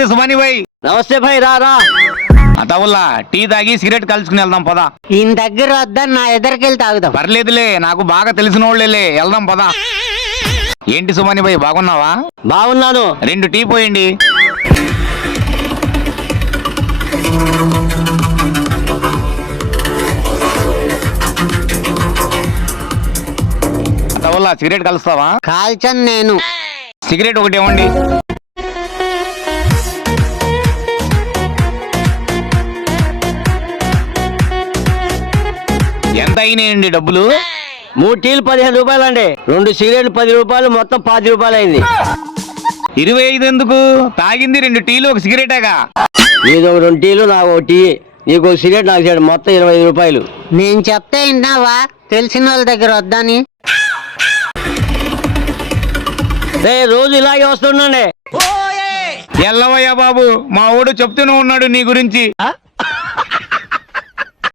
నమస్తే సుమాని భాయ్. నమస్తే భాయ్, రా రా. అతవుల్లా టీ తాగి సిగరెట్ కలుసుకుని వెళ్దాం పదా. ఈయన దగ్గర వద్దని నా ఎదురుకెళ్ళి తాగుదాం. పర్లేదులే, నాకు బాగా తెలిసిన వాళ్ళేలే, వెళ్దాం పదా. ఏంటి సుమాని భాయ్, బాగున్నావా? బాగున్నాను. 2 టీ పోయండి. అతవుల్లా సిగరెట్ కలుస్తావా? కాల్చను నేను. సిగరెట్ ఒకటి ఇవ్వండి. ఎంత అయినాయండి డబ్బులు? 3 టీలు 15 రూపాయలు అండి. 2 సిగరెట్లు 10 రూపాయలు, మొత్తం 10 రూపాయలు అయింది. 25 ఎందుకు? తాగింది 2 టీలు 1 సిగరెటేగా. నీకు 2 టీలు, నాకు 1 టీ, నీకు 1 సిగరెట్, నాకు సిగరెట్, మొత్తం 25 రూపాయలు. నేను చెప్తే విన్నావా? తెలిసిన వాళ్ళ దగ్గర వద్దని. రోజు ఇలాగే వస్తుండండి. ఎల్లవయ్యా బాబు, మా ఊడు చెప్తూనే ఉన్నాడు నీ గురించి.